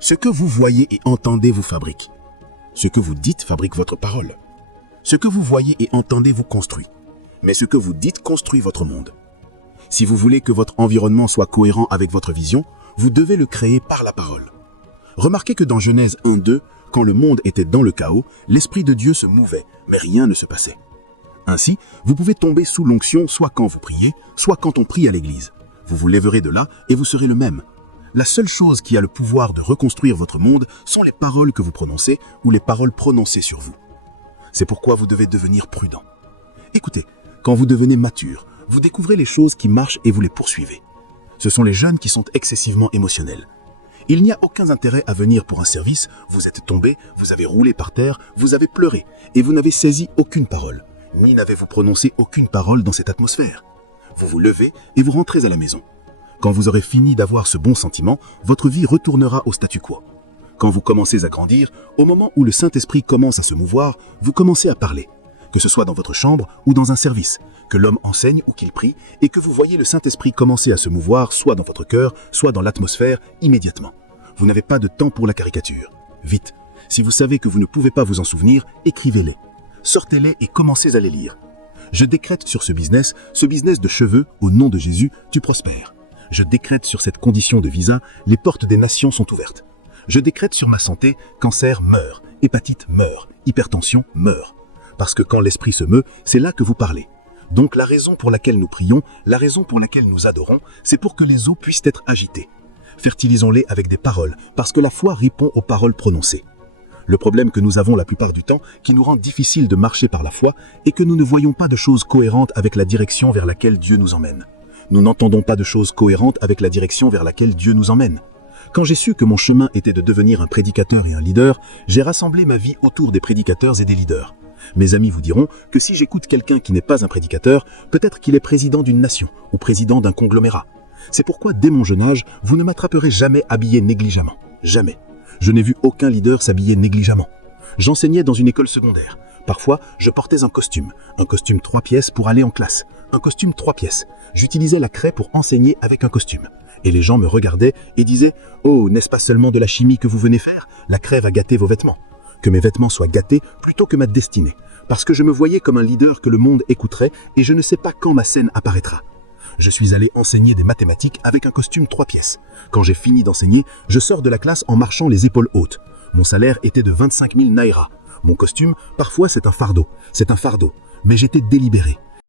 Ce que vous voyez et entendez vous fabrique. Ce que vous dites fabrique votre parole. Ce que vous voyez et entendez vous construit. Mais ce que vous dites construit votre monde. Si vous voulez que votre environnement soit cohérent avec votre vision, vous devez le créer par la parole. Remarquez que dans Genèse 1-2, quand le monde était dans le chaos, l'Esprit de Dieu se mouvait, mais rien ne se passait. Ainsi, vous pouvez tomber sous l'onction soit quand vous priez, soit quand on prie à l'église. Vous vous lèverez de là et vous serez le même. La seule chose qui a le pouvoir de reconstruire votre monde sont les paroles que vous prononcez ou les paroles prononcées sur vous. C'est pourquoi vous devez devenir prudent. Écoutez, quand vous devenez mature, vous découvrez les choses qui marchent et vous les poursuivez. Ce sont les jeunes qui sont excessivement émotionnels. Il n'y a aucun intérêt à venir pour un service, vous êtes tombé, vous avez roulé par terre, vous avez pleuré et vous n'avez saisi aucune parole, ni n'avez-vous prononcé aucune parole dans cette atmosphère. Vous vous levez et vous rentrez à la maison. Quand vous aurez fini d'avoir ce bon sentiment, votre vie retournera au statu quo. Quand vous commencez à grandir, au moment où le Saint-Esprit commence à se mouvoir, vous commencez à parler. Que ce soit dans votre chambre ou dans un service, que l'homme enseigne ou qu'il prie, et que vous voyez le Saint-Esprit commencer à se mouvoir soit dans votre cœur, soit dans l'atmosphère, immédiatement. Vous n'avez pas de temps pour la caricature. Vite, si vous savez que vous ne pouvez pas vous en souvenir, écrivez-les. Sortez-les et commencez à les lire. Je décrète sur ce business de cheveux, au nom de Jésus, tu prospères. Je décrète sur cette condition de visa, les portes des nations sont ouvertes. Je décrète sur ma santé, cancer meurt, hépatite meurt, hypertension meurt. Parce que quand l'esprit se meut, c'est là que vous parlez. Donc la raison pour laquelle nous prions, la raison pour laquelle nous adorons, c'est pour que les eaux puissent être agitées. Fertilisons-les avec des paroles, parce que la foi répond aux paroles prononcées. Le problème que nous avons la plupart du temps, qui nous rend difficile de marcher par la foi, est que nous ne voyons pas de choses cohérentes avec la direction vers laquelle Dieu nous emmène. Nous n'entendons pas de choses cohérentes avec la direction vers laquelle Dieu nous emmène. Quand j'ai su que mon chemin était de devenir un prédicateur et un leader, j'ai rassemblé ma vie autour des prédicateurs et des leaders. Mes amis vous diront que si j'écoute quelqu'un qui n'est pas un prédicateur, peut-être qu'il est président d'une nation ou président d'un conglomérat. C'est pourquoi, dès mon jeune âge, vous ne m'attraperez jamais habillé négligemment. Jamais. Je n'ai vu aucun leader s'habiller négligemment. J'enseignais dans une école secondaire. Parfois, je portais un costume 3 pièces pour aller en classe, un costume 3 pièces. J'utilisais la craie pour enseigner avec un costume. Et les gens me regardaient et disaient « Oh, n'est-ce pas seulement de la chimie que vous venez faire? La craie va gâter vos vêtements. » Que mes vêtements soient gâtés plutôt que ma destinée. Parce que je me voyais comme un leader que le monde écouterait et je ne sais pas quand ma scène apparaîtra. Je suis allé enseigner des mathématiques avec un costume 3 pièces. Quand j'ai fini d'enseigner, je sors de la classe en marchant les épaules hautes. Mon salaire était de 25 000 naira. Mon costume, parfois c'est un fardeau. Mais j'étais délibéré.